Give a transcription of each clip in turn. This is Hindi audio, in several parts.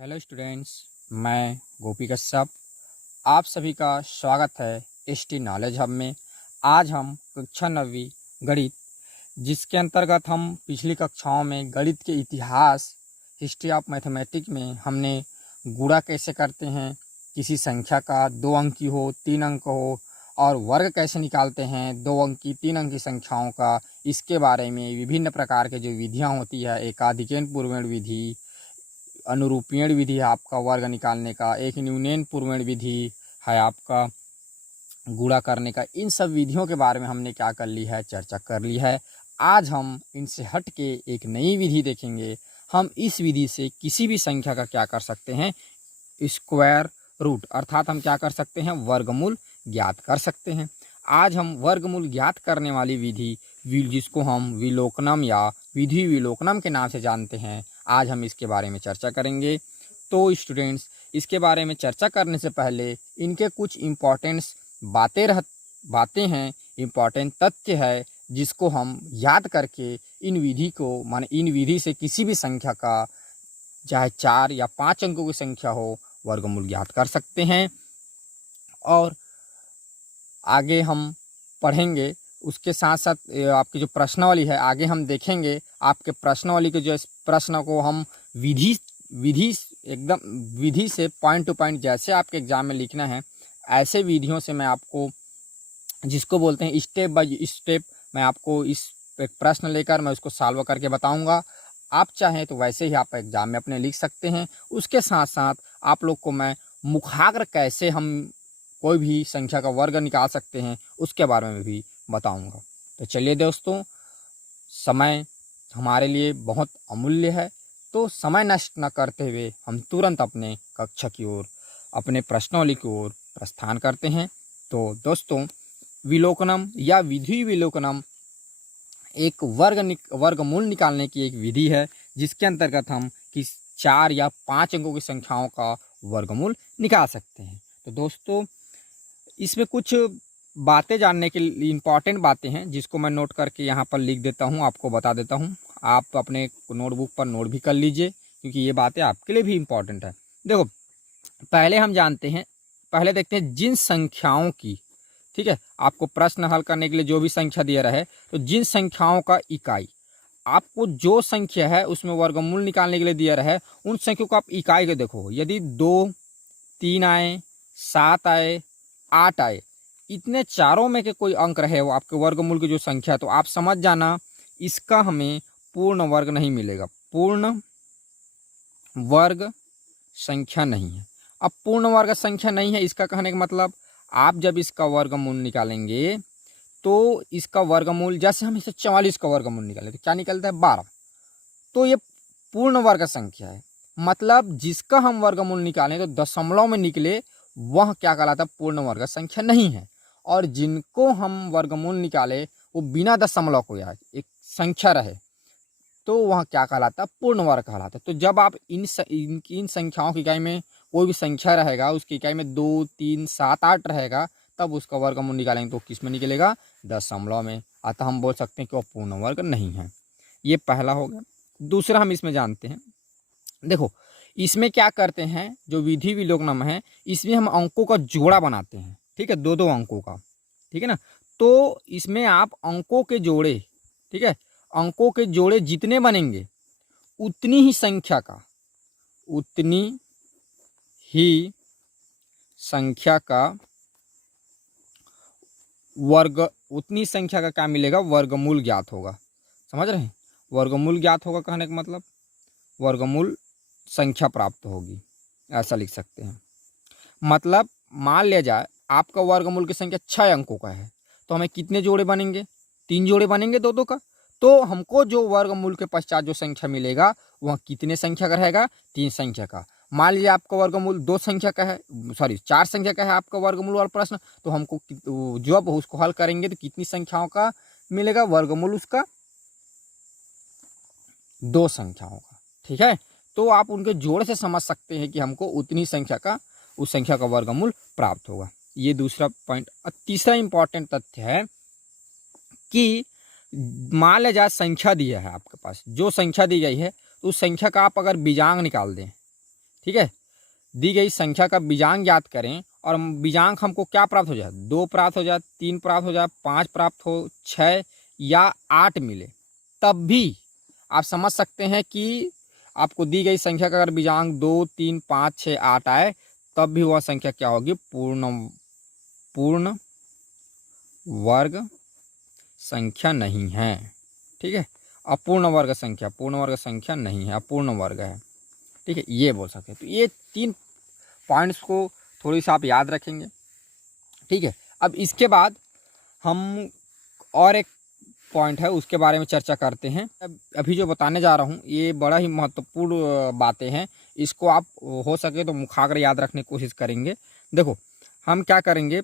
हेलो स्टूडेंट्स, मैं गोपी कश्यप। आप सभी का स्वागत है एसटी नॉलेज हब में। आज हम कक्षा 9वीं गणित, जिसके अंतर्गत हम पिछली कक्षाओं में गणित के इतिहास, हिस्ट्री ऑफ मैथमेटिक्स में हमने गुणा कैसे करते हैं, किसी संख्या का 2 अंक की हो, 3 अंक हो, और वर्ग कैसे निकालते हैं 2 अंक की, 3 अंक की संख्याओं का, इसके बारे में विभिन्न प्रकार के जो विधियाँ होती है, एकाधिकन पूर्वण विधि, अनुरूपीण विधि है आपका वर्ग निकालने का, एक न्यूनन पूर्वण विधि है आपका गुणा करने का। इन सब विधियों के बारे में हमने क्या कर ली है, चर्चा कर ली है। आज हम इनसे हट के एक नई विधि देखेंगे। हम इस विधि से किसी भी संख्या का क्या कर सकते हैं, स्क्वायर रूट, अर्थात हम क्या कर सकते हैं, वर्गमूल ज्ञात कर सकते हैं। आज हम वर्गमूल ज्ञात करने वाली विधि, जिसको हम विलोकनम या विधि विलोकनम के नाम से जानते हैं, आज हम इसके बारे में चर्चा करेंगे। तो स्टूडेंट्स, इसके बारे में चर्चा करने से पहले इनके कुछ इम्पॉर्टेंट्स बातें हैं, इम्पॉर्टेंट तथ्य है, जिसको हम याद करके इन विधि को, माने इन विधि से किसी भी संख्या का, चाहे 4 या 5 अंकों की संख्या हो, वर्गमूल ज्ञात कर सकते हैं। और आगे हम पढ़ेंगे, उसके साथ साथ आपकी जो प्रश्नावली है आगे हम देखेंगे। आपके प्रश्नावली के जो प्रश्न को हम विधि एकदम विधि से पॉइंट टू पॉइंट, जैसे आपके एग्जाम में लिखना है, ऐसे विधियों से मैं आपको, जिसको बोलते हैं स्टेप बाय स्टेप, मैं आपको इस एक प्रश्न लेकर मैं उसको सॉल्व करके बताऊंगा। आप चाहें तो वैसे ही आप एग्जाम में अपने लिख सकते हैं। उसके साथ साथ आप लोग को मैं मुखाग्र कैसे हम कोई भी संख्या का वर्ग निकाल सकते हैं, उसके बारे में भी बताऊंगा। तो चलिए दोस्तों, समय हमारे लिए बहुत अमूल्य है, तो समय नष्ट न करते हुए हम तुरंत अपने कक्षा की ओर, अपने प्रश्नावली की ओर प्रस्थान करते हैं। तो दोस्तों, विलोकनम या विधि विलोकनम एक वर्गमूल निकालने की एक विधि है, जिसके अंतर्गत हम 4 या 5 अंकों की संख्याओं का वर्गमूल निकाल सकते हैं। तो दोस्तों, इसमें कुछ बातें जानने के लिए, इम्पॉर्टेंट बातें हैं, जिसको मैं नोट करके यहाँ पर लिख देता हूँ, आपको बता देता हूँ। आप अपने नोटबुक पर नोट भी कर लीजिए, क्योंकि ये बातें आपके लिए भी इम्पॉर्टेंट है। देखो, पहले हम जानते हैं, पहले देखते हैं जिन संख्याओं की, ठीक है, आपको प्रश्न हल करने के लिए जो भी संख्या दिया रहे, तो जिन संख्याओं का इकाई, आपको जो संख्या है उसमें वर्गमूल निकालने के लिए दिया रहे, उन संख्याओं को आप इकाई के देखो। यदि 2, 3 आए, 7 आए, 8 आए, इतने चारों में के कोई अंक रहे वो आपके वर्गमूल की जो संख्या, तो आप समझ जाना इसका हमें पूर्ण वर्ग नहीं मिलेगा, पूर्ण वर्ग संख्या नहीं है। अब पूर्ण वर्ग संख्या नहीं है, इसका कहने का मतलब, आप जब इसका वर्गमूल निकालेंगे तो इसका वर्गमूल, जैसे हम इसे 44 का वर्गमूल निकालें तो क्या निकलता है, 12। तो ये पूर्ण वर्ग संख्या है, मतलब जिसका हम वर्गमूल निकालें तो दशमलव में निकले, वह क्या कहलाता है, पूर्ण वर्ग संख्या नहीं है। और जिनको हम वर्गमूल निकाले वो बिना दशमलव को या एक संख्या रहे, तो वह क्या कहलाता है, पूर्ण वर्ग कहलाता है। तो जब आप इन संख्याओं की इकाई में कोई भी संख्या रहेगा, उसकी इकाई में 2, 3, 7, 8 रहेगा, तब उसका वर्गमूल निकालेंगे तो किस में निकलेगा, दशमलव में। अतः हम बोल सकते हैं कि वह पूर्ण वर्ग नहीं है। ये पहला हो गया। दूसरा हम इसमें जानते हैं, देखो इसमें क्या करते हैं, जो विधि विलोकनम है, इसमें हम अंकों का जोड़ा बनाते हैं, ठीक है, 2-2 अंकों का, ठीक है ना। तो इसमें आप अंकों के जोड़े, ठीक है, अंकों के जोड़े जितने बनेंगे उतनी ही संख्या का, उतनी ही संख्या का वर्ग, उतनी संख्या का क्या मिलेगा, वर्गमूल ज्ञात होगा। समझ रहे हैं, वर्गमूल ज्ञात होगा कहने का मतलब वर्गमूल संख्या प्राप्त होगी, ऐसा लिख सकते हैं। मतलब मान लिया जाए आपका वर्गमूल की संख्या 6 अंकों का है, तो हमें कितने जोड़े बनेंगे, 3 जोड़े बनेंगे 2-2 का। तो हमको जो वर्गमूल के पश्चात जो संख्या मिलेगा वह कितने संख्या का रहेगा, 3 संख्या का। मान लीजिए आपका वर्गमूल 2 संख्या का है, सॉरी 4 संख्या का है आपका वर्गमूल वाला प्रश्न, तो हमको जब उसको हल करेंगे तो कितनी संख्याओं का मिलेगा वर्गमूल, उसका 2 संख्याओं का, ठीक है। तो आप उनके जोड़ से समझ सकते हैं कि हमको उतनी संख्या का, उस संख्या का वर्गमूल प्राप्त होगा। ये दूसरा पॉइंट। तीसरा इंपॉर्टेंट तथ्य है कि मान लिया जाए संख्या दिया है आपके पास, जो संख्या दी गई है, तो उस संख्या का आप अगर बीजांग निकाल दें, ठीक है, दी गई संख्या का बीजांक ज्ञात करें और बीजांक हमको क्या प्राप्त हो जाए, 2 प्राप्त हो जाए, 3 प्राप्त हो जाए, 5 प्राप्त हो, 6 या 8 मिले, तब भी आप समझ सकते हैं कि आपको दी गई संख्या का अगर बीजांक 2, 3, 5, 6, 8 आए, तब भी वह संख्या क्या होगी, पूर्ण वर्ग संख्या नहीं है। ठीक है, अपूर्ण वर्ग संख्या नहीं है, अपूर्ण वर्ग है। ठीक है, ये बोल सकते हैं। तो ये 3 पॉइंट्स को थोड़ी सा आप याद रखेंगे। ठीक है, अब इसके बाद हम और एक पॉइंट है उसके बारे में चर्चा करते हैं। अभी जो बताने जा रहा हूँ ये बड़ा ही महत्वपूर्ण बातें हैं, इसको आप हो सके तो मुखाग्र याद रखने की कोशिश करेंगे। देखो हम क्या करेंगे,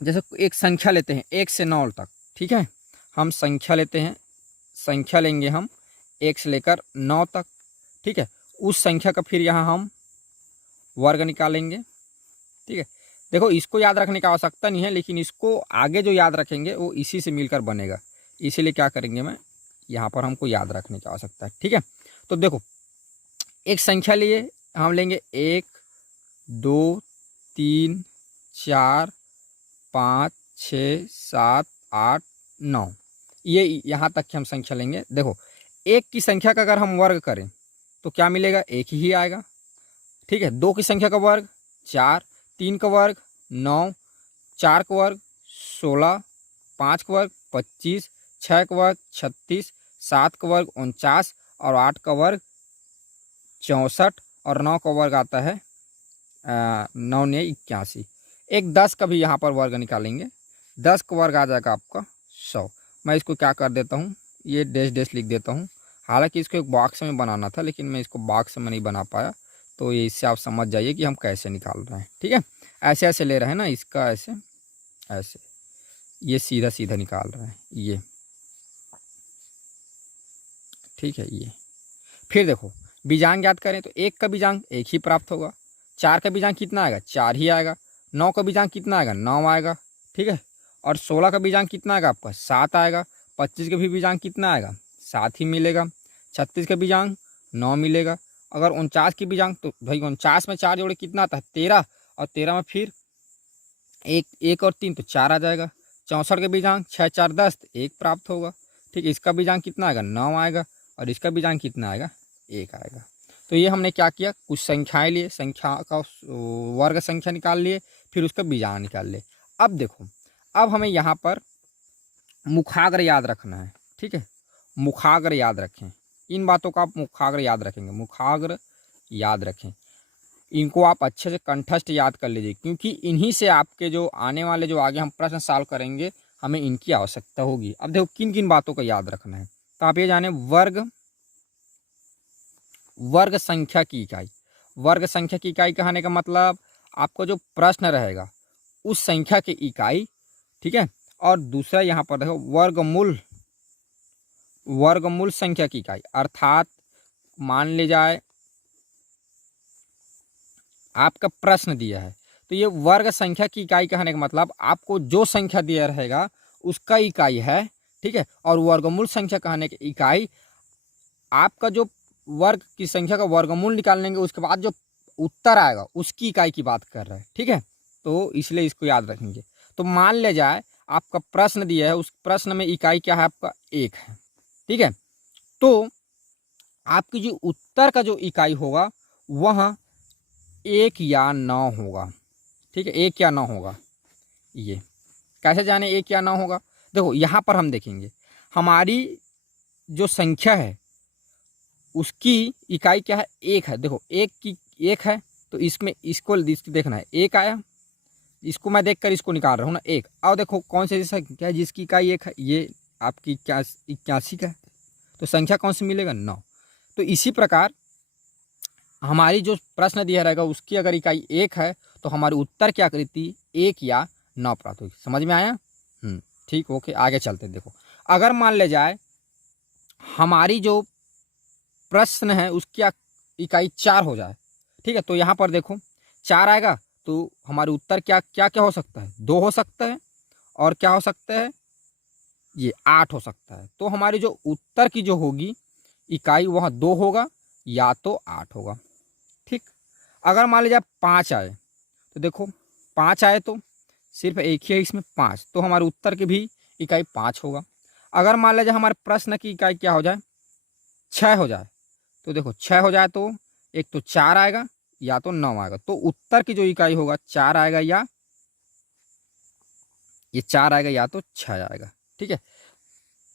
जैसे एक संख्या लेते हैं 1 से 9 तक। ठीक है, हम संख्या लेते हैं, संख्या लेंगे हम 1 से लेकर 9 तक। ठीक है, उस संख्या का फिर यहाँ हम वर्ग निकालेंगे। ठीक है, देखो इसको याद रखने की आवश्यकता नहीं है, लेकिन इसको आगे जो याद रखेंगे वो इसी से मिलकर बनेगा, इसीलिए क्या करेंगे, मैं यहाँ पर हमको याद रखने की आवश्यकता है। ठीक है, तो देखो एक संख्या लिए हम लेंगे 1, 2, 3, 4, 5, 6, 7, 8, 9, ये यहाँ तक की हम संख्या लेंगे। देखो 1 की संख्या का अगर हम वर्ग करें तो क्या मिलेगा, 1 ही आएगा। ठीक है, 2 की संख्या का वर्ग 4, 3 का वर्ग 9, 4 का वर्ग 16, 5 का वर्ग 25, 6 का वर्ग 36, 7 का वर्ग 49 और 8 का वर्ग 64 और 9 का वर्ग आता है 9 ने 81। एक 10 का भी यहाँ पर वर्ग निकालेंगे, 10 का वर्ग आ जाएगा आपका 100। मैं इसको क्या कर देता हूँ, ये डैश डैश लिख देता हूँ। हालांकि इसको एक बॉक्स में बनाना था, लेकिन मैं इसको बॉक्स में नहीं बना पाया, तो ये इससे आप समझ जाइए कि हम कैसे निकाल रहे हैं। ठीक है, ऐसे ऐसे ले रहे हैं ना, इसका ऐसे ऐसे, ये सीधा सीधा निकाल रहे हैं ये। ठीक है, ये फिर देखो बीजांक याद करें तो 1 का बीजांक 1 ही प्राप्त होगा, 4 का बीजांक कितना आएगा, 4 ही आएगा, 9 का बीजांक कितना आएगा, 9 आएगा। ठीक है, और 16 का बीजांक कितना आएगा आपका, 7 आएगा। 25 का भी बीजांक कितना आएगा, 7 ही मिलेगा। 36 का बीजांक 9 मिलेगा। अगर 49 की बीजांक, तो भाई 49 में 4 जोड़े कितना आता है, 13, और 13 में फिर 1 और 3 तो 4 आ जाएगा। 64 के बीजांक 6, 4, 10 तो 1 प्राप्त होगा। ठीक है, इसका बीजांक कितना आएगा, 9 आएगा, और इसका बीजांक कितना आएगा, 1 आएगा। तो ये हमने क्या किया, कुछ संख्याएं लिए, संख्या का वर्ग संख्या निकाल लिए, फिर उसका बीजांक निकाल लिए। अब देखो, अब हमें यहाँ पर मुखाग्र याद रखना है। ठीक है, मुखाग्र याद रखें, इन बातों का आप मुखाग्र याद रखेंगे, मुखाग्र याद रखें, इनको आप अच्छे से कंठस्थ याद कर लीजिए, क्योंकि इन्हीं से आपके जो आने वाले जो आगे हम प्रश्न सॉल्व करेंगे हमें इनकी आवश्यकता होगी। अब देखो किन किन बातों का याद रखना है, तो आप ये जाने वर्ग संख्या की इकाई। वर्ग संख्या की इकाई कहने का मतलब आपको जो प्रश्न रहेगा उस संख्या की इकाई। ठीक है, और दूसरा यहाँ पर देखो वर्गमूल संख्या की इकाई, अर्थात मान ले जाए आपका प्रश्न दिया है, तो ये वर्ग संख्या की इकाई कहने का मतलब आपको जो संख्या दिया रहेगा उसका इकाई है। ठीक है, और वर्गमूल संख्या कहने की इकाई आपका जो वर्ग की संख्या का वर्गमूल निकाल लेंगे उसके बाद जो उत्तर आएगा उसकी इकाई की बात कर रहे हैं। ठीक है, तो इसलिए इसको याद रखेंगे। तो मान ले जाए आपका प्रश्न दिया है, उस प्रश्न में इकाई क्या है आपका 1 है। ठीक है, तो आपकी जो उत्तर का जो इकाई होगा वह 1 या 9 होगा। ठीक है, 1 या 9 होगा। ये कैसे जाने 1 या 9 होगा, देखो यहाँ पर हम देखेंगे हमारी जो संख्या है उसकी इकाई क्या है, 1 है। देखो 1 है, तो इसमें इसको देखना है, 1 आया, इसको मैं देखकर इसको निकाल रहा हूँ ना 1। और देखो कौन सी संख्या है जिसकी इकाई 1 है, ये आपकी 81 का है, तो संख्या कौन सी मिलेगा, 9। तो इसी प्रकार हमारी जो प्रश्न दिया रहेगा उसकी अगर इकाई 1 है तो हमारी उत्तर क्या करती, 1 या 9 प्राप्त होगी। समझ में आया? ठीक, ओके, आगे चलते। देखो अगर मान ले जाए हमारी जो प्रश्न है उसकी इकाई 4 हो जाए। ठीक है, तो यहाँ पर देखो 4 आएगा तो हमारे उत्तर क्या क्या क्या हो सकता है, 2 हो सकता है, और क्या हो सकता है, ये 8 हो सकता है। तो हमारी जो उत्तर की जो होगी इकाई वह 2 होगा या तो 8 होगा। ठीक। अगर मान लीजिए 5 आए तो देखो 5 आए तो सिर्फ एक ही है इसमें 5, तो हमारे उत्तर की भी इकाई 5 होगा। अगर मान लीजिए हमारे प्रश्न की इकाई क्या हो जाए, 6 हो जाए, तो देखो 6 हो जाए तो एक तो 4 आएगा या तो 9 आएगा, तो उत्तर की जो इकाई होगा 4 आएगा या ये 4 आएगा या तो 6 आएगा। ठीक है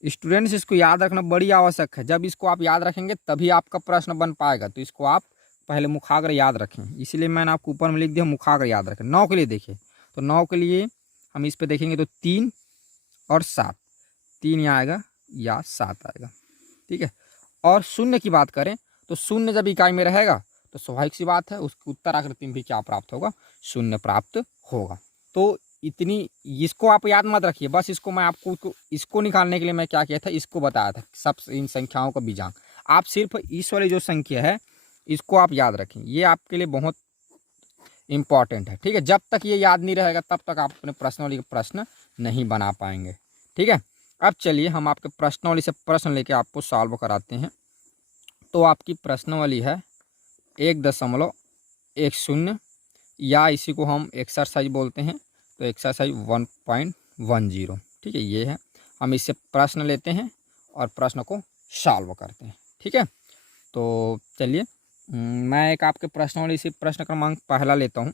स्टूडेंट्स, इसको याद रखना बड़ी आवश्यक है। जब इसको आप याद रखेंगे तभी आपका प्रश्न बन पाएगा, तो इसको आप पहले मुखाग्र याद रखें, इसीलिए मैंने आपको ऊपर में लिख दिया मुखाग्र याद रखें। 9 के लिए देखिए, तो 9 के लिए हम इस पे देखेंगे तो 3 और 7, 3 यहाँ आएगा या 7 आएगा। ठीक है, और शून्य की बात करें तो शून्य जब इकाई में रहेगा तो स्वाभाविक सी बात है उसकी उत्तर आकृति में भी क्या प्राप्त होगा, शून्य प्राप्त होगा। तो इतनी, इसको आप याद मत रखिए, बस इसको मैं आपको इसको निकालने के लिए मैं क्या किया था, इसको बताया था सब इन संख्याओं का बीजांक। आप सिर्फ इस वाली जो संख्या है इसको आप याद रखें, ये आपके लिए बहुत इंपॉर्टेंट है। ठीक है, जब तक ये याद नहीं रहेगा तब तक आप अपने प्रश्नावली के प्रश्न नहीं बना पाएंगे। ठीक है, अब चलिए हम आपके प्रश्नावली से प्रश्न लेके आपको सॉल्व कराते हैं। तो आपकी प्रश्नावली है 1.10 या इसी को हम एक्सरसाइज बोलते हैं, तो एक्सरसाइज 1.10। ठीक है, ये है, हम इससे प्रश्न लेते हैं और प्रश्न को सॉल्व करते हैं। ठीक है, तो चलिए मैं एक आपके प्रश्नावली से प्रश्न क्रमांक पहला लेता हूँ।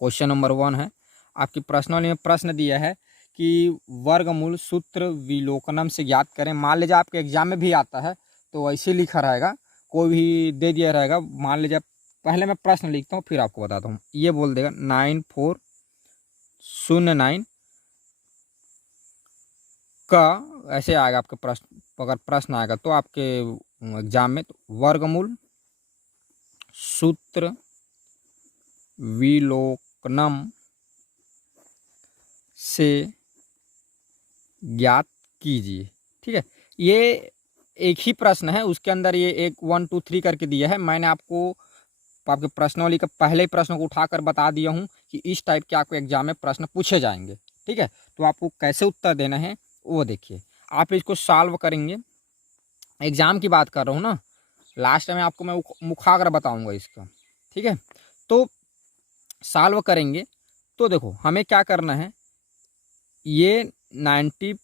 क्वेश्चन नंबर 1 है, आपकी प्रश्नावली में प्रश्न दिया है कि वर्गमूल सूत्र विलोकनम से ज्ञात करें। मान लीजिए आपके एग्जाम में भी आता है तो ऐसे लिखा रहेगा, कोई भी दे दिया रहेगा, मान लीजिए पहले मैं प्रश्न लिखता हूँ फिर आपको बताता हूँ। ये बोल देगा 9409 का, ऐसे आएगा आपके प्रश्न, अगर प्रश्न आएगा तो आपके एग्जाम में, तो वर्गमूल सूत्र विलोकनम से ज्ञात कीजिए। ठीक है, ये एक ही प्रश्न है, उसके अंदर ये एक 1 2 3 करके दिया है। मैंने आपको आपके प्रश्नावली का पहले प्रश्न को उठाकर बता दिया हूँ कि इस टाइप के आपको एग्जाम में प्रश्न पूछे जाएंगे। ठीक है, तो आपको कैसे उत्तर देना है वो देखिए, आप इसको सॉल्व करेंगे। एग्जाम की बात कर रहा हूँ ना, लास्ट में आपको मैं मुखाग्र बताऊंगा इसका। ठीक है, तो सॉल्व करेंगे तो देखो हमें क्या करना है, ये 94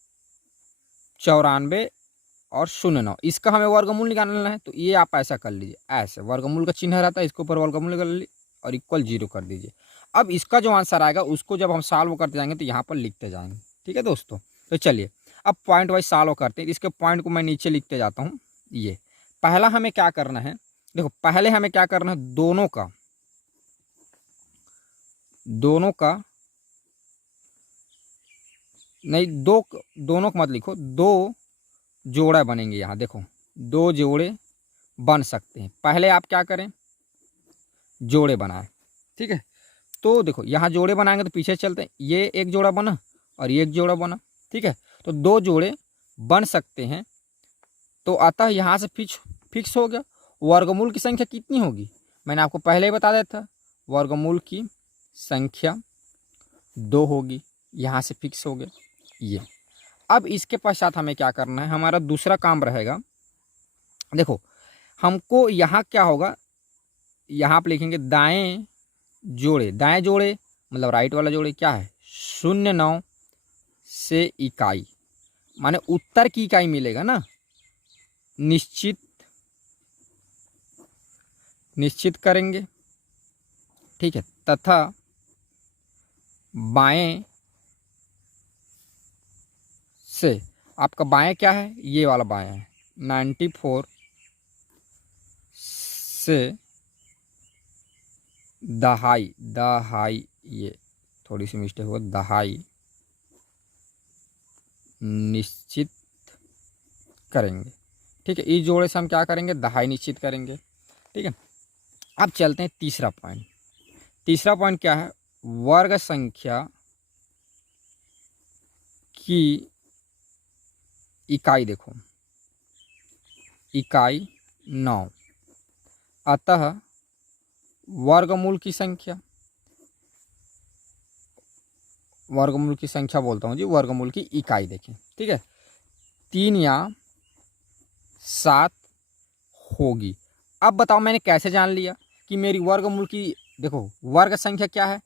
और 09, इसका हमें वर्गमूल निकालना है। तो ये आप ऐसा कर लीजिए, ऐसे वर्गमूल का चिन्ह रहता है, इसके ऊपर वर्गमूल कर लीजिए और इक्वल 0 कर दीजिए। अब इसका जो आंसर आएगा उसको जब हम सॉल्व करते जाएंगे तो यहाँ पर लिखते जाएंगे। ठीक है दोस्तों, तो चलिए अब पॉइंट वाइज सॉल्व करते हैं। इसके पॉइंट को मैं नीचे लिखते जाता हूँ। ये पहला हमें क्या करना है, देखो पहले हमें क्या करना है, दोनों का नहीं, दोनों को मत लिखो, 2 जोड़े बनेंगे यहाँ, देखो 2 जोड़े बन सकते हैं। पहले आप क्या करें, जोड़े बनाएं। ठीक है, तो देखो यहाँ जोड़े बनाएंगे तो पीछे चलते हैं, ये एक जोड़ा बना और ये एक जोड़ा बना। ठीक है, तो 2 जोड़े बन सकते हैं, तो अतः यहाँ से फिक्स हो गया। वर्गमूल की संख्या कितनी होगी, मैंने आपको पहले ही बता दिया था, वर्गमूल की संख्या 2 होगी, यहाँ से फिक्स हो गया ये। अब इसके पश्चात हमें क्या करना है, हमारा दूसरा काम रहेगा, देखो हमको यहाँ क्या होगा, यहाँ पर लिखेंगे दाएं जोड़े मतलब राइट वाला जोड़े क्या है, 09 से इकाई, माने उत्तर की इकाई मिलेगा ना, निश्चित करेंगे। ठीक है, तथा बाएं से, आपका बाएं क्या है, ये वाला बाएं है, 94 से दहाई, ये थोड़ी सी मिस्टेक हो, दहाई निश्चित करेंगे। ठीक है, इस जोड़े से हम क्या करेंगे, दहाई निश्चित करेंगे। ठीक है, अब चलते हैं तीसरा पॉइंट क्या है, वर्ग संख्या की इकाई, देखो इकाई 9, अतः वर्गमूल की संख्या बोलता हूँ जी, वर्गमूल की इकाई देखें। ठीक है, 3 या 7 होगी। अब बताओ मैंने कैसे जान लिया, कि मेरी वर्गमूल की, देखो वर्ग संख्या क्या है,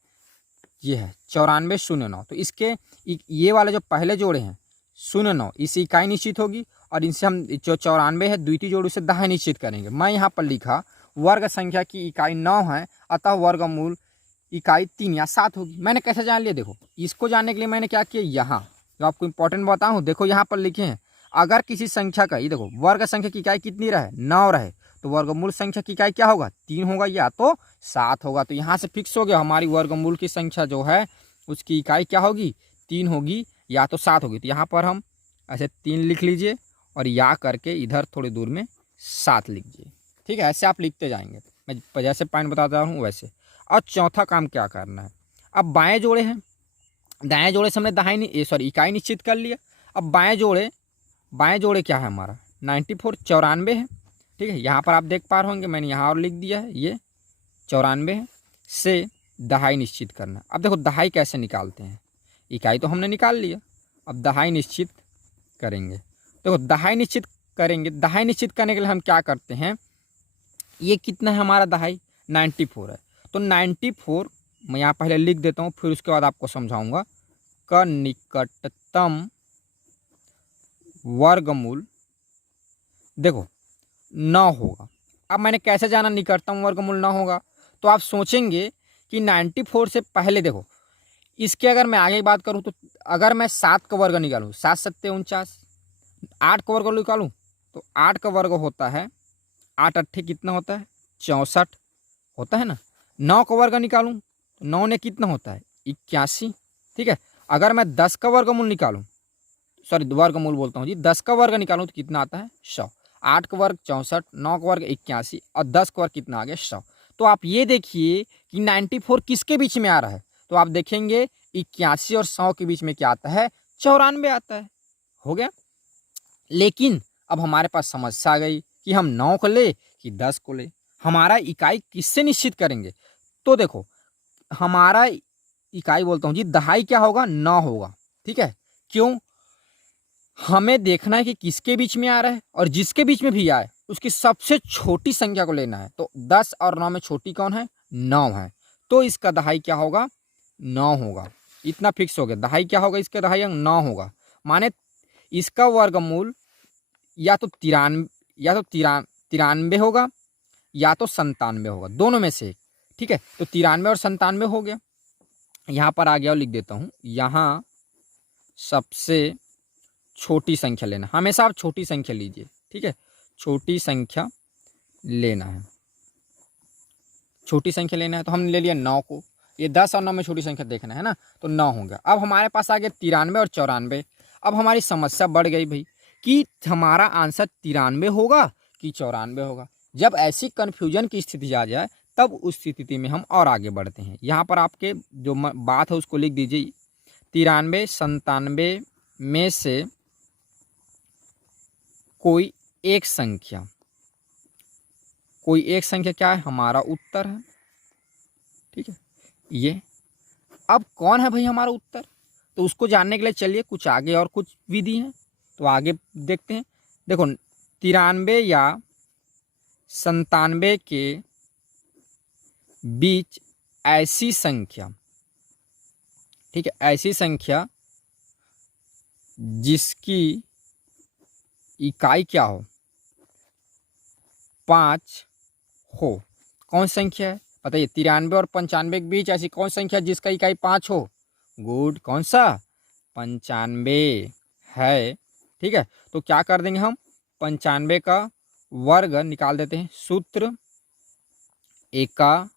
ये है 9409। तो इसके ये वाले जो पहले जोड़े हैं 09, इससे इकाई निश्चित होगी और इनसे हम जो 94 है द्वितीय जोड़ से दहाई निश्चित करेंगे। मैं यहाँ पर लिखा वर्ग संख्या की इकाई 9 है, अतः वर्गमूल इकाई 3 या 7 होगी। मैंने कैसे जान लिया, देखो इसको जानने के लिए मैंने क्या किया, यहाँ जो आपको इंपॉर्टेंट बताऊँ, देखो यहाँ पर लिखे हैं अगर किसी संख्या का, ये देखो वर्ग संख्या की इकाई कितनी रहे, 9 रहे, तो वर्गमूल संख्या की इकाई क्या होगा, 3 होगा या तो 7 होगा। तो यहाँ से फिक्स हो गया हमारी वर्गमूल की संख्या जो है उसकी इकाई क्या होगी, 3 होगी या तो 7 होगी। तो यहाँ पर हम ऐसे 3 लिख लीजिए और या करके इधर थोड़ी दूर में 7 लिखिए, ठीक है। ऐसे आप लिखते जाएंगे, मैं जैसे पॉइंट बताता हूँ वैसे। और चौथा काम क्या करना है, अब बाएं जोड़े हैं, दाएं जोड़े से हमने दहाई सॉरी इकाई निश्चित कर लिया। अब बाएं जोड़े क्या है हमारा 94 94 है, ठीक है। यहाँ पर आप देख पा रहे होंगे मैंने यहाँ और लिख दिया है, ये 94 है, से दहाई निश्चित करना। अब देखो दहाई कैसे निकालते हैं, इकाई तो हमने निकाल लिया, अब दहाई निश्चित करेंगे। देखो दहाई निश्चित करेंगे, दहाई निश्चित करने के लिए हम क्या करते हैं, ये कितना है हमारा दहाई 94 है, तो 94 मैं यहाँ पहले लिख देता हूँ, फिर उसके बाद आपको समझाऊंगा। का निकटतम वर्गमूल देखो 9 होगा। अब मैंने कैसे जाना निकटतम वर्गमूल 9 होगा, तो आप सोचेंगे कि 94 से पहले देखो इसके अगर मैं आगे बात करूँ तो अगर मैं 7 का वर्ग निकालूँ, 7 सत्ते 49, 8 का वर्ग निकालूँ तो 8 का वर्ग होता है 8 अट्ठे कितना होता है 64 होता है ना। 9 का वर्ग निकालूँ तो 9 ने कितना होता है 81, ठीक है। अगर मैं 10 का वर्गमूल निकालूँ, सॉरी वर्गमूल बोलता हूँ जी, 10 का वर्ग निकालूँ तो कितना आता है 100। 8 का वर्ग 64, 9 का वर्ग 81 और 10 का वर्ग कितना आ गया 100। तो आप ये देखिए कि 94 किसके बीच में आ रहा है, तो आप देखेंगे 81 और 100 के बीच में क्या आता है 94 आता है, हो गया। लेकिन अब हमारे पास समस्या आ गई कि हम 9 को ले कि 10 को ले, हमारा इकाई किससे निश्चित करेंगे। तो देखो हमारा इकाई बोलता हूँ जी दहाई क्या होगा 9 होगा, ठीक है। क्यों, हमें देखना है कि किसके बीच में आ रहा है और जिसके बीच में भी आए उसकी सबसे छोटी संख्या को लेना है। तो 10 और 9 में छोटी कौन है 9 है, तो इसका दहाई क्या होगा 9 होगा। इतना फिक्स हो गया, दहाई क्या होगा इसका दहाई 9 होगा। माने इसका वर्गमूल या तो 93 होगा या तो 97 होगा, दोनों में से एक, ठीक है। तो 93 और 97 हो गया। यहाँ पर आ गया और लिख देता हूँ, यहाँ सबसे छोटी संख्या लेना, हमेशा आप छोटी संख्या लीजिए, ठीक है। छोटी संख्या लेना है, छोटी संख्या लेना है, तो हमने ले लिया 9 को। ये 10 और 9 में छोटी संख्या देखना है ना, तो 9 हो गया। अब हमारे पास आ गया 93 और 94। अब हमारी समस्या बढ़ गई भाई कि हमारा आंसर 93 होगा कि 94 होगा। जब ऐसी कन्फ्यूजन की स्थिति आ जाए तब उस स्थिति में हम और आगे बढ़ते हैं। यहाँ पर आपके जो बात है उसको लिख दीजिए, 93 97 में से कोई एक संख्या क्या है हमारा उत्तर है, ठीक है। ये अब कौन है भाई हमारा उत्तर, तो उसको जानने के लिए चलिए कुछ आगे और कुछ विधि है, तो आगे देखते हैं। देखो 93 या 97 के बीच ऐसी संख्या, ठीक है, ऐसी संख्या जिसकी इकाई क्या हो 5 हो, कौन संख्या है बताइए। 93 और 95 के बीच ऐसी कौन संख्या जिसका इकाई 5 हो, गुड, कौन सा 95 है, ठीक है। तो क्या कर देंगे हम 95 का वर्ग निकाल देते हैं, सूत्र एकाधिकेन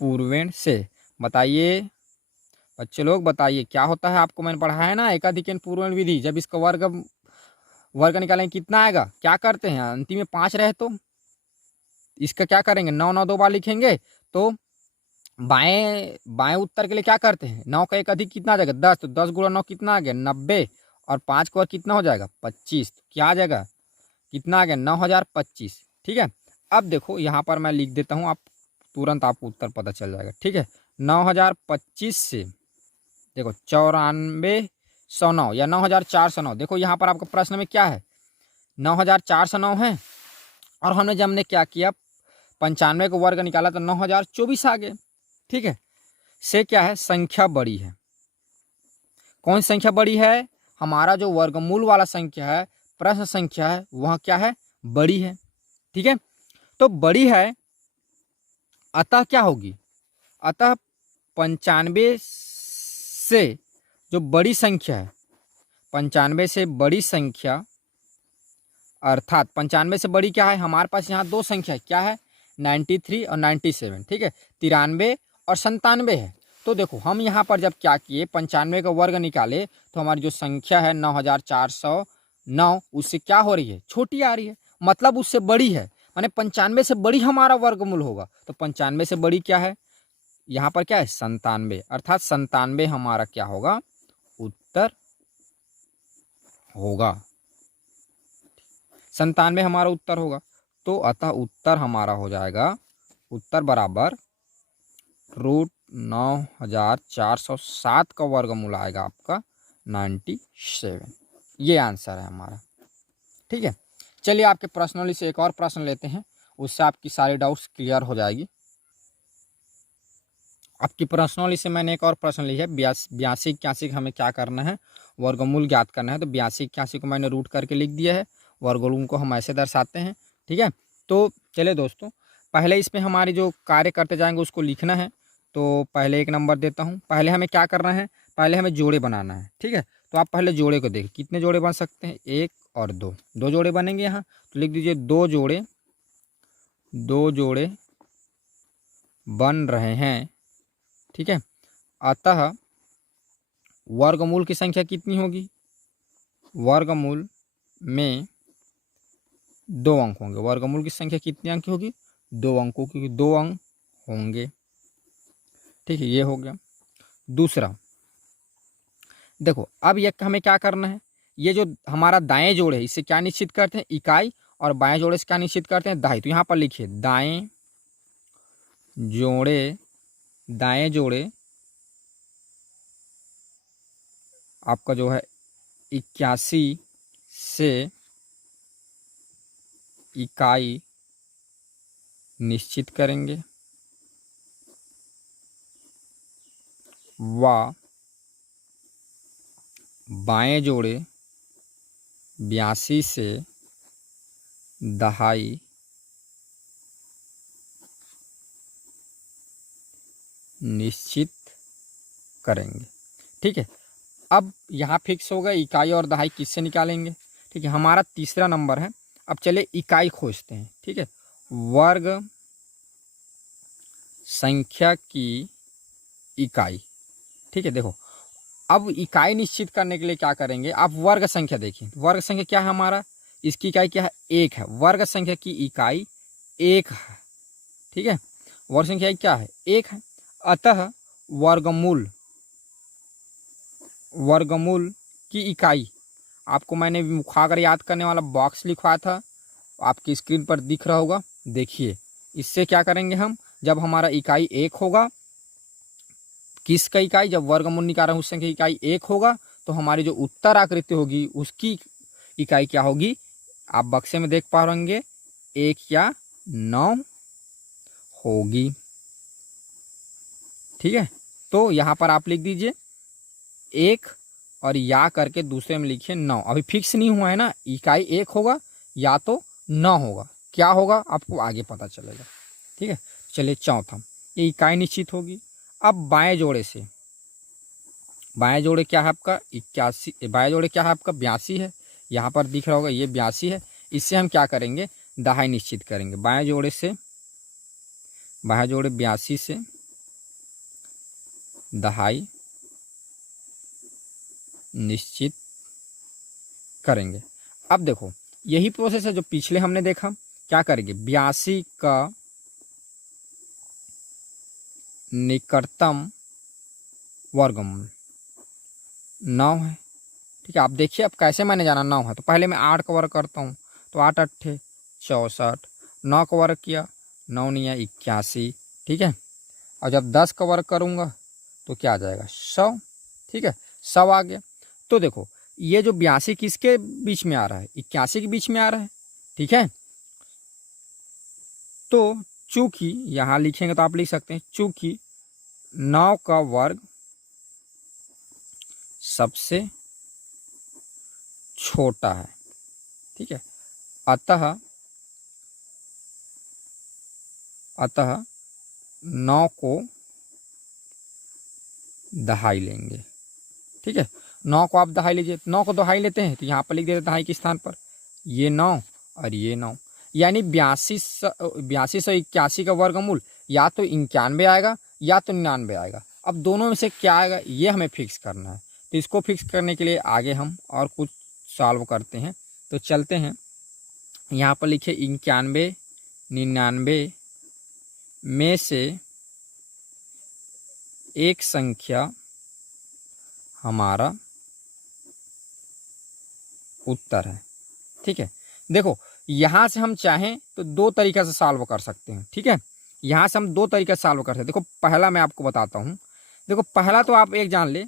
पूर्वेण से। बताइए बच्चे लोग बताइए क्या होता है, आपको मैंने पढ़ाया है ना एकाधिकेन पूर्वेण विधि। जब इसका वर्ग निकालेंगे कितना आएगा, क्या करते हैं अंतिम में 5 रहे तो इसका क्या करेंगे 9 9 2 बार लिखेंगे, तो बाएं उत्तर के लिए क्या करते हैं 9 का एक अधिक कितना आ जाएगा 10, तो 10 गुणा 9 कितना आ गया 90 और 5 का वर्ग कितना हो जाएगा 25, तो क्या आ जाएगा कितना आ गया 9025, ठीक है। अब देखो यहाँ पर मैं लिख देता हूँ, आप तुरंत आपको उत्तर पता चल जाएगा, ठीक है। 9025 से देखो 9409 या 9409, देखो यहाँ पर आपका प्रश्न में क्या है 9409 है, और हमने क्या किया, 95 का वर्ग निकाला तो 9024 आ गए। ठीक है, से क्या है, संख्या बड़ी है। कौन संख्या बड़ी है, हमारा जो वर्गमूल वाला संख्या है, प्रश्न संख्या है, वह क्या है, बड़ी है। ठीक है, तो बड़ी है, अतः क्या होगी, अतः 95 से जो बड़ी संख्या है, 95 से बड़ी संख्या, अर्थात 95 से बड़ी क्या है, हमारे पास यहाँ दो संख्या है, क्या है, 93 और 97। ठीक है, 93 और 97 है। तो देखो हम यहाँ पर जब क्या किए, 95 का वर्ग निकाले तो हमारी जो संख्या है 9409, उससे क्या हो रही है, छोटी आ रही है, मतलब उससे बड़ी है, माने 95 से बड़ी हमारा वर्गमूल होगा। तो 95 से बड़ी क्या है, यहाँ पर क्या है, 97, अर्थात 97 हमारा क्या होगा, उत्तर होगा। 97 हमारा उत्तर होगा। तो अतः उत्तर हमारा हो जाएगा, उत्तर बराबर √9407 का वर्गमूल आएगा आपका 97। ये आंसर है हमारा। ठीक है, चलिए आपके प्रश्नों से एक और प्रश्न लेते हैं, उससे आपकी सारी डाउट्स क्लियर हो जाएगी। आपकी प्रश्नों से मैंने एक और प्रश्न ली है, 82 81 हमें क्या करना है, वर्गमूल ज्ञात करना है। तो 82 81 को मैंने रूट करके लिख दिया है, वर्गमूल को हम ऐसे दर्शाते हैं। ठीक है, तो चले दोस्तों, पहले इसमें हमारी जो कार्य करते जाएंगे उसको लिखना है। तो पहले एक नंबर देता हूँ, पहले हमें क्या करना है, पहले हमें जोड़े बनाना है। ठीक है, तो आप पहले जोड़े को देखिए, कितने जोड़े बन सकते हैं, 1 और 2, 2 जोड़े बनेंगे यहाँ। तो लिख दीजिए 2 जोड़े, 2 जोड़े बन रहे हैं। ठीक है, अतः वर्गमूल की संख्या कितनी होगी, वर्गमूल में 2 अंक होंगे। वर्गमूल की संख्या कितने अंक की होगी, 2 अंकों की, 2 अंक होंगे। ठीक है, ये हो गया। दूसरा देखो, अब ये हमें क्या करना है, ये जो हमारा दाएं जोड़े है इससे क्या निश्चित करते हैं, इकाई, और बाएं जोड़े से क्या निश्चित करते हैं, दहाई। तो यहाँ पर लिखिए दाएं जोड़े, दाएं जोड़े आपका जो है 81 से इकाई निश्चित करेंगे, व बाएं जोड़े 82 से दहाई निश्चित करेंगे। ठीक है, अब यहाँ फिक्स होगा इकाई और दहाई किससे निकालेंगे। ठीक है, हमारा तीसरा नंबर है। अब चले इकाई खोजते हैं। ठीक है, वर्ग संख्या की इकाई। ठीक है, देखो अब इकाई निश्चित करने के लिए क्या करेंगे, आप वर्ग संख्या देखिए, वर्ग संख्या क्या है हमारा, इसकी इकाई क्या है, 1 है। वर्ग संख्या की इकाई 1 है। ठीक है, वर्ग संख्या क्या है, 1 है। अतः वर्गमूल, वर्गमूल की इकाई, आपको मैंने मुखागर याद करने वाला बॉक्स लिखवाया था, आपकी स्क्रीन पर दिख रहा होगा, देखिए। इससे क्या करेंगे हम, जब हमारा इकाई 1 होगा, किसका इकाई, जब वर्गमूल निकाल रहे हैं उस संख्या की इकाई 1 होगा, तो हमारी जो उत्तर आकृति होगी उसकी इकाई क्या होगी, आप बक्से में देख पा रहेंगे 1 या 9 होगी। ठीक है, तो यहाँ पर आप लिख दीजिए 1 और या करके दूसरे में लिखिए 9। अभी फिक्स नहीं हुआ है ना, इकाई 1 होगा या तो 9 होगा, क्या होगा आपको आगे पता चलेगा। ठीक है, चलिए चौथा, ये इकाई निश्चित होगी। अब बाएं जोड़े से, बाएं जोड़े क्या है आपका 81, बाएं जोड़े क्या है आपका 82 है, यहाँ पर दिख रहा होगा ये 82 है। इससे हम क्या करेंगे, दहाई निश्चित करेंगे। बाएं जोड़े से, बाएं जोड़े 82 से दहाई निश्चित करेंगे। अब देखो यही प्रोसेस है जो पिछले हमने देखा, क्या करेंगे, 82 का निकटतम वर्गमूल 9 है। ठीक है, आप देखिए अब कैसे मैंने जाना 9 है, तो पहले मैं 8 का वर्ग करता हूँ, तो 8 8 64, 9 का वर्ग किया, 9 9 81। ठीक है, और जब 10 का वर्ग करूँगा तो क्या आ जाएगा 100। ठीक है, 100 आ गया। तो देखो ये जो 82 किसके बीच में आ रहा है, 81 के बीच में आ रहा है। ठीक है, तो चूंकि यहाँ लिखेंगे तो आप लिख सकते हैं चूंकि 9 का वर्ग सबसे छोटा है। ठीक है, अतः 9 को दहाई लेंगे। ठीक है, 9 को आप दहाई लीजिए, 9 को दहाई लेते हैं तो यहाँ पर लिख देते हैं दहाई के स्थान पर ये 9 और ये 9, यानी 8281 का वर्गमूल या तो 91 आएगा या तो 99 आएगा। अब दोनों में से क्या आएगा ये हमें फिक्स करना है। तो इसको फिक्स करने के लिए आगे हम और कुछ सॉल्व करते हैं। तो चलते हैं, यहाँ पर लिखे 91 99 में से एक संख्या हमारा उत्तर है। ठीक है, देखो यहाँ से हम चाहें तो दो तरीक़े से सॉल्व कर सकते हैं। ठीक है, यहाँ से हम दो तरीके से सॉल्व कर सकते हैं। देखो पहला मैं आपको बताता हूँ। देखो पहला तो आप एक जान ले,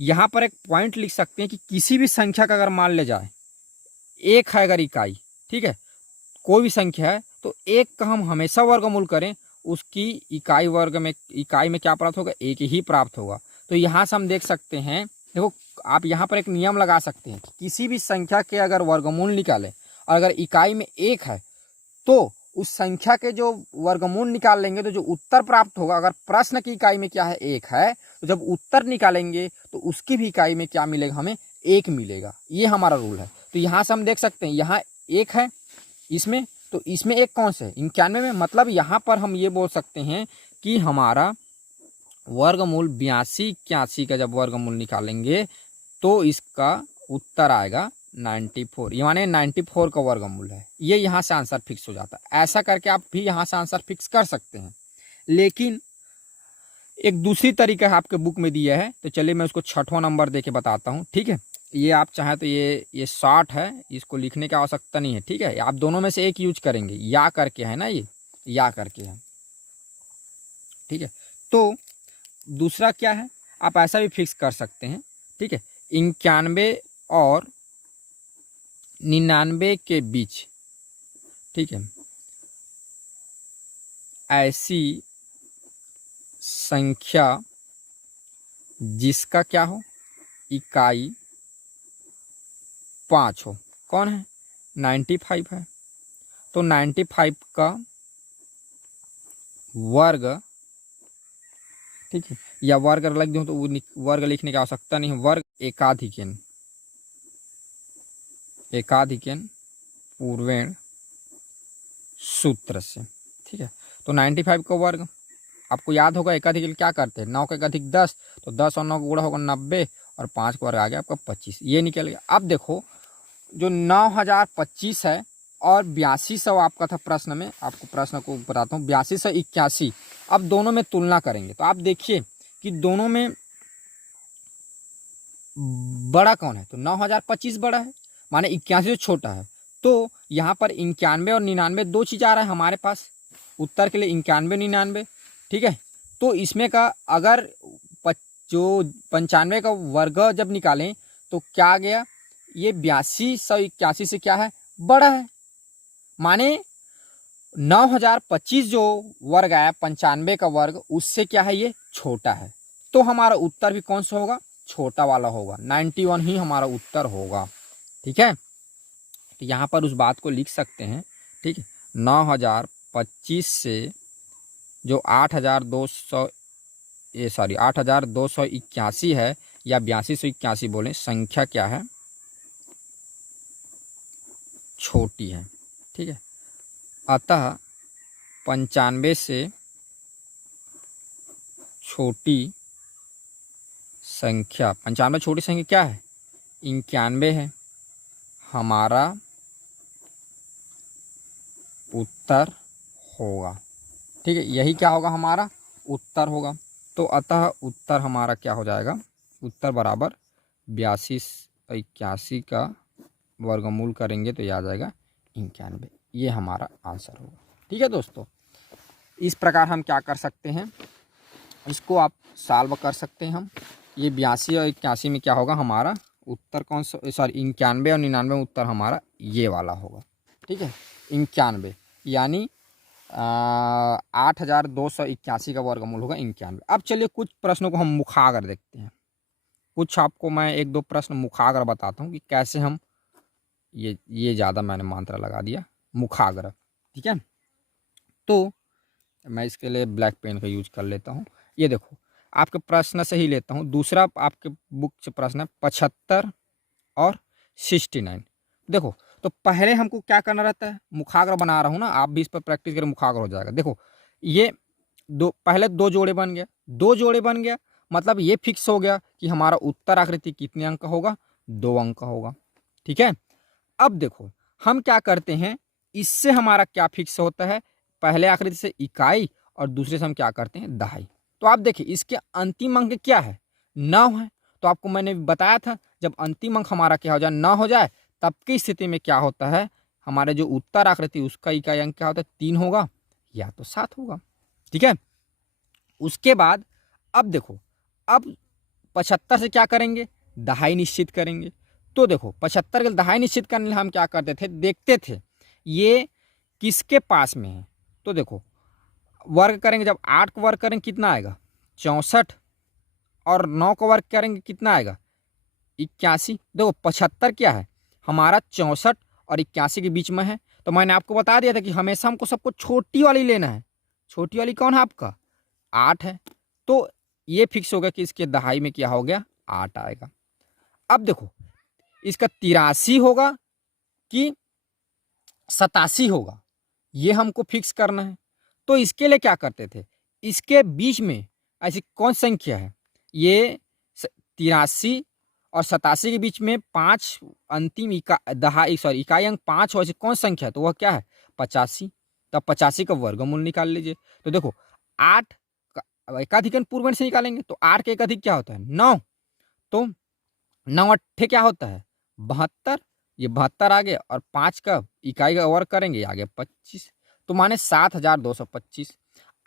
यहाँ पर एक पॉइंट लिख सकते हैं कि किसी भी संख्या का अगर मान ले जाए एक है अगर इकाई, ठीक है, कोई भी संख्या है तो एक का हम हमेशा वर्गमूल करें, उसकी इकाई में क्या प्राप्त होगा, एक ही प्राप्त होगा। तो यहाँ से हम देख सकते हैं, देखो आप यहाँ पर एक नियम लगा सकते हैं कि किसी भी संख्या के अगर वर्गमूल निकालें और अगर इकाई में एक है तो उस संख्या के जो वर्गमूल निकाल लेंगे तो जो उत्तर प्राप्त होगा, अगर प्रश्न की इकाई में क्या है एक है, तो जब उत्तर निकालेंगे तो उसकी भी इकाई में क्या मिलेगा, हमें एक मिलेगा। ये हमारा रूल है। तो यहाँ से हम देख सकते हैं यहाँ एक है इसमें, तो इसमें एक कौन से है, 91 में, मतलब यहाँ पर हम ये बोल सकते हैं कि हमारा वर्गमूल 8281 का जब वर्गमूल निकालेंगे तो इसका उत्तर आएगा 94। ये माने 94 का वर्गमूल है। ये यहाँ से आंसर फिक्स हो जाता है। ऐसा करके आप भी यहाँ से आंसर फिक्स कर सकते हैं। लेकिन एक दूसरी तरीका है आपके बुक में दिया है, तो चलिए मैं उसको 6वां नंबर दे के बताता हूँ। ठीक है, ये आप चाहें तो ये शॉर्ट है, इसको लिखने की आवश्यकता नहीं है। ठीक है, आप दोनों में से एक यूज करेंगे, या करके है ना, ये या करके है। ठीक है, तो दूसरा क्या है, आप ऐसा भी फिक्स कर सकते हैं। ठीक है, 91 और 99 के बीच, ठीक है, ऐसी संख्या जिसका क्या हो, इकाई 5 हो। कौन है, 95 है। तो 95 का वर्ग, ठीक है, या वर्ग लिख दूं तो वर्ग लिखने की आवश्यकता नहीं है, वर्ग एकाधिकन पूर्वेण सूत्र से। ठीक है, तो 95 का वर्ग आपको याद होगा, एकाधिक क्या करते हैं, 9 का एकाधिक 10, तो 10 और 9 का गुणा होगा 90 और 5 का वर्ग आ गया आपका 25। ये निकल गया। अब देखो जो 9025 है और 8200 आपका था प्रश्न में, आपको प्रश्न को बताता हूँ, 8281, अब दोनों में तुलना करेंगे तो आप देखिए कि दोनों में बड़ा कौन है, तो 9025 बड़ा है, माने 81 जो छोटा है। तो यहाँ पर 91 और 99 दो चीज़ आ रहा है हमारे पास उत्तर के लिए, 91 99। ठीक है, तो इसमें का अगर जो 95 का वर्ग जब निकालें तो क्या आ गया, ये 8281 से क्या है, बड़ा है। माने 9025 जो वर्ग आया 95 का वर्ग, उससे क्या है, ये छोटा है। तो हमारा उत्तर भी कौन सा होगा, छोटा वाला होगा, 91 ही हमारा उत्तर होगा। ठीक है, तो यहाँ पर उस बात को लिख सकते हैं। ठीक है, 9025 से जो 8281 है या 8281 बोलें, संख्या क्या है, छोटी है। ठीक है, अतः 95 से छोटी संख्या, 95 छोटी संख्या क्या है, 91 है, हमारा उत्तर होगा। ठीक है, यही क्या होगा, हमारा उत्तर होगा। तो अतः उत्तर हमारा क्या हो जाएगा, उत्तर बराबर 8281 का वर्गमूल करेंगे तो यह आ जाएगा 91। ये हमारा आंसर होगा। ठीक है दोस्तों, इस प्रकार हम क्या कर सकते हैं, इसको आप सॉल्व कर सकते हैं हम। ये 82 और 81 में क्या होगा, हमारा उत्तर कौन सा, सॉरी 91 और 99 में उत्तर हमारा ये वाला होगा। ठीक है, 91 यानी 8281 का वर्गमूल होगा 91। अब चलिए कुछ प्रश्नों को हम मुखाग्र देखते हैं। कुछ आपको मैं एक दो प्रश्न मुखाग्र बताता हूँ कि कैसे हम ये ज़्यादा मैंने मात्रा लगा दिया, मुखाग्र। ठीक है, तो मैं इसके लिए ब्लैक पेन का यूज कर लेता हूँ। ये देखो आपके प्रश्न से ही लेता हूँ। दूसरा आपके बुक से प्रश्न है 75 और 69। देखो तो पहले हमको क्या करना रहता है, मुखाग्र बना रहा हूँ ना, आप भी इस पर प्रैक्टिस करें, मुखाग्र हो जाएगा। देखो ये पहले दो जोड़े बन गया, दो जोड़े बन गया मतलब ये फिक्स हो गया कि हमारा उत्तर आकृति कितने अंक का होगा, 2 अंक का होगा। ठीक है, अब देखो हम क्या करते हैं, इससे हमारा क्या फिक्स होता है, पहले आकृति से इकाई और दूसरे से हम क्या करते हैं, दहाई। तो आप देखिए इसके अंतिम अंक क्या है, 9 है। तो आपको मैंने बताया था जब अंतिम अंक हमारा क्या हो जाए, 9 हो जाए, तब की स्थिति में क्या होता है, हमारे जो उत्तर आकृति उसका इकाई अंक क्या होता है, 3 होगा या तो 7 होगा। ठीक है, उसके बाद अब देखो, अब 75 से क्या करेंगे, दहाई निश्चित करेंगे। तो देखो 75 के दहाई निश्चित करने हम क्या करते थे, देखते थे ये किसके पास में है। तो देखो वर्ग करेंगे, जब 8 का वर्ग करेंगे कितना आएगा, 64, और 9 का वर्ग करेंगे कितना आएगा, 81। देखो 75 क्या है हमारा, 64 और 81 के बीच में है। तो मैंने आपको बता दिया था कि हमेशा हमको सबको छोटी वाली लेना है। छोटी वाली कौन है आपका, 8 है। तो ये फिक्स हो गया कि इसके दहाई में क्या हो गया, 8 आएगा। अब देखो इसका 83 होगा कि 87 होगा, ये हमको फिक्स करना है। तो इसके लिए क्या करते थे, इसके बीच में ऐसी कौन संख्या है, ये 83 और 87 के बीच में 5 अंतिम इकाई अंक 5 हो, ऐसी कौन संख्या है, तो वह क्या है, 85। तब 85 का वर्गमूल निकाल लीजिए। तो देखो 8 एकाधिक पूर्वण से निकालेंगे, तो 8 के एकाधिक क्या होता है, 9। तो 9 अट्ठे क्या होता है, 72। ये 72 आ गया, और 5 का इकाई का वर्ग करेंगे आ गया 25। तो माने 7225।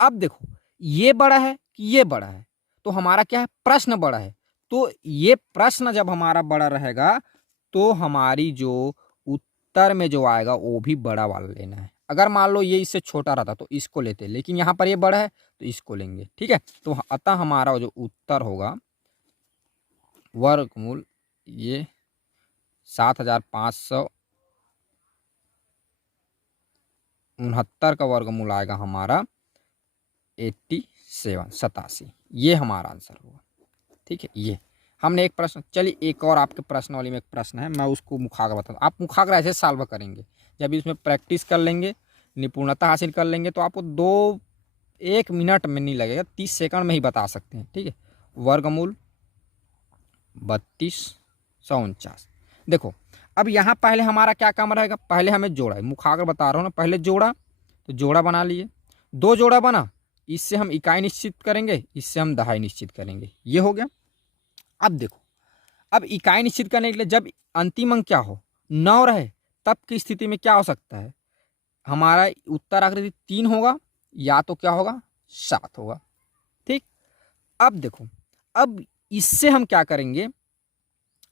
अब देखो ये बड़ा है कि ये बड़ा है, तो हमारा क्या है, प्रश्न बड़ा है। तो ये प्रश्न जब हमारा बड़ा रहेगा तो हमारी जो उत्तर में जो आएगा वो भी बड़ा वाला लेना है। अगर मान लो ये इससे छोटा रहता तो इसको लेते, लेकिन यहाँ पर ये बड़ा है तो इसको लेंगे। ठीक है, तो अतः हमारा जो उत्तर होगा वर्गमूल ये 7569 का वर्गमूल आएगा हमारा 87। ये हमारा आंसर होगा। ठीक है, ये हमने एक प्रश्न। चलिए एक और आपके प्रश्न वाली में एक प्रश्न है, मैं उसको मुखाग्र बताऊँ। आप मुखाग्र ऐसे सॉल्व करेंगे, जब इसमें प्रैक्टिस कर लेंगे, निपुणता हासिल कर लेंगे, तो आपको 1 मिनट में नहीं लगेगा, 30 सेकंड में ही बता सकते हैं। ठीक है, वर्गमूल 3249। देखो अब यहाँ पहले हमारा क्या काम रहेगा, पहले हमें जोड़ा है, मुखाग्र बता रहा हूँ ना, पहले जोड़ा, तो जोड़ा बना लिए, 2 जोड़ा बना, इससे हम इकाई निश्चित करेंगे, इससे हम दहाई निश्चित करेंगे, ये हो गया। अब देखो अब इकाई निश्चित करने के लिए जब अंतिम अंक क्या हो, 9 रहे, तब की स्थिति में क्या हो सकता है, हमारा उत्तर आकृति 3 होगा या तो क्या होगा, 7 होगा। ठीक, अब देखो अब इससे हम क्या करेंगे,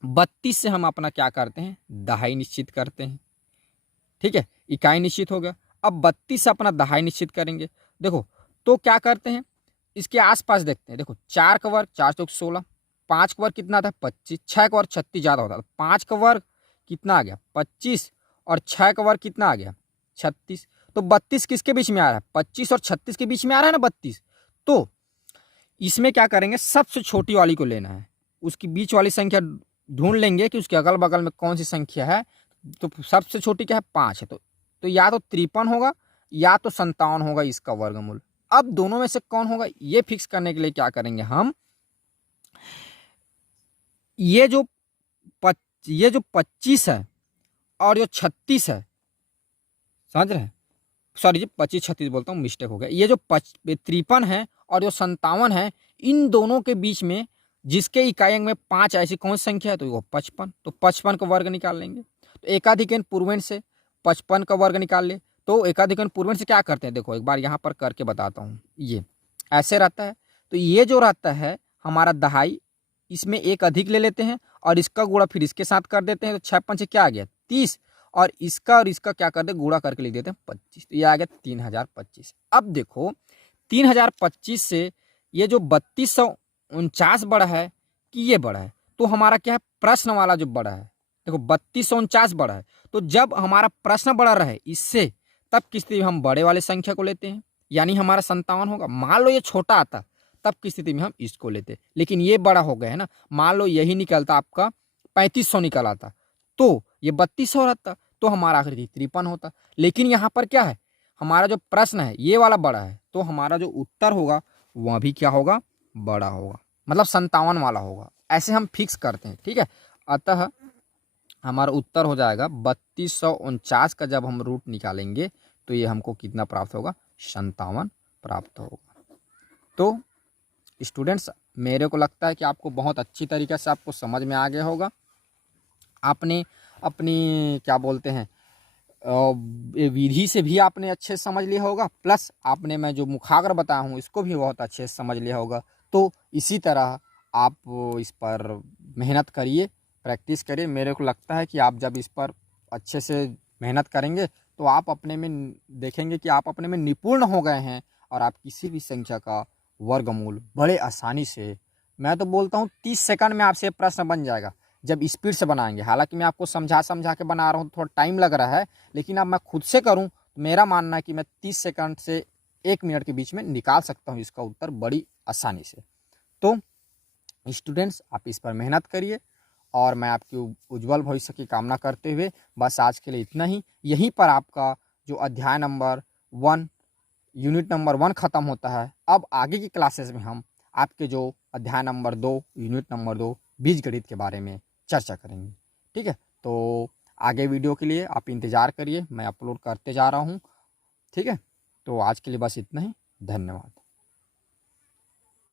32 से हम अपना क्या करते हैं, दहाई निश्चित करते हैं। ठीक है, इकाई निश्चित हो गया। अब 32 से अपना दहाई निश्चित करेंगे। देखो तो क्या करते हैं, इसके आसपास देखते हैं। देखो 4 का वर्ग 4 चौक 16, 5 का वर्ग कितना था 25, 6 का वर्ग 36 ज़्यादा होता है, 5 का वर्ग कितना आ गया 25, और 6 का वर्ग कितना आ गया 36। तो 32 किसके बीच में आ रहा है, 25 और 36 के बीच में आ रहा है ना 32। तो इसमें क्या करेंगे, सबसे छोटी वाली को लेना है, उसकी बीच वाली संख्या ढूंढ लेंगे कि उसके अगल बगल में कौन सी संख्या है। तो सबसे छोटी क्या है, 5 है। तो या तो 53 होगा या तो 57 होगा इसका वर्गमूल। अब दोनों में से कौन होगा ये फिक्स करने के लिए क्या करेंगे हम, ये जो 25 है और जो 36 है, समझ रहे हैं, सॉरी जी 25-36 बोलता हूँ, मिस्टेक हो गया। ये जो 53 है और जो 57 है, इन दोनों के बीच में जिसके इकाई अंक में 5 ऐसी कौन सी संख्या है, तो वो 55। तो 55 का वर्ग निकाल लेंगे। तो एकाधिक पूर्वेण से 55 का वर्ग निकाल ले। तो एकाधिक पूर्वेण से क्या करते हैं, देखो एक बार यहाँ पर करके बताता हूँ। ये ऐसे रहता है, तो ये जो रहता है हमारा दहाई, इसमें एक अधिक ले लेते हैं और इसका गुणा फिर इसके साथ कर देते हैं, तो 6 पंचे क्या आ गया 30, और इसका क्या कर दे गुणा करके लिख देते हैं 25, तो ये आ गया 3025। अब देखो 3025 से ये जो 3249 बड़ा है कि ये बड़ा है, तो हमारा क्या है प्रश्न वाला जो बड़ा है, देखो 3249 बड़ा है, तो जब हमारा प्रश्न बड़ा रहे इससे, तब किस स्थिति में हम बड़े वाले संख्या को लेते हैं, यानी हमारा 57 होगा। मान लो ये छोटा आता तब की स्थिति में हम इसको लेते, लेकिन ये बड़ा हो गया है ना, मान लो यही निकलता आपका 3500 निकल आता, तो ये 3200 रहता, तो हमारा आखिर 53 होता। लेकिन यहाँ पर क्या है, हमारा जो प्रश्न है ये वाला बड़ा है, तो हमारा जो उत्तर होगा वह भी क्या होगा, बड़ा होगा, मतलब 57 वाला होगा। ऐसे हम फिक्स करते हैं, ठीक है। अतः हमारा उत्तर हो जाएगा 3249 का जब हम रूट निकालेंगे तो ये हमको कितना प्राप्त होगा, 57 प्राप्त होगा। तो स्टूडेंट्स, मेरे को लगता है कि आपको बहुत अच्छी तरीके से आपको समझ में आ गया होगा। आपने अपनी क्या बोलते हैं विधि से भी आपने अच्छे से समझ लिया होगा, प्लस आपने मैं जो मुखाग्र बताया हूँ इसको भी बहुत अच्छे से समझ लिया होगा। तो इसी तरह आप इस पर मेहनत करिए, प्रैक्टिस करिए। मेरे को लगता है कि आप जब इस पर अच्छे से मेहनत करेंगे तो आप अपने में देखेंगे कि आप अपने में निपुण हो गए हैं, और आप किसी भी संख्या का वर्गमूल बड़े आसानी से, मैं तो बोलता हूँ 30 सेकंड में आपसे प्रश्न बन जाएगा जब स्पीड से बनाएंगे। हालांकि मैं आपको समझा के बना रहा हूँ, थोड़ा टाइम लग रहा है, लेकिन अब मैं खुद से करूँ तो मेरा मानना है कि मैं 30 सेकंड से 1 मिनट के बीच में निकाल सकता हूँ इसका उत्तर बड़ी आसानी से। तो स्टूडेंट्स, आप इस पर मेहनत करिए, और मैं आपकी उज्जवल भविष्य की कामना करते हुए बस आज के लिए इतना ही। यहीं पर आपका जो अध्याय नंबर 1 यूनिट नंबर 1 ख़त्म होता है। अब आगे की क्लासेस में हम आपके जो अध्याय नंबर 2 यूनिट नंबर 2 बीजगणित के बारे में चर्चा करेंगे, ठीक है। तो आगे वीडियो के लिए आप इंतज़ार करिए, मैं अपलोड करते जा रहा हूँ, ठीक है। तो आज के लिए बस इतना ही, धन्यवाद।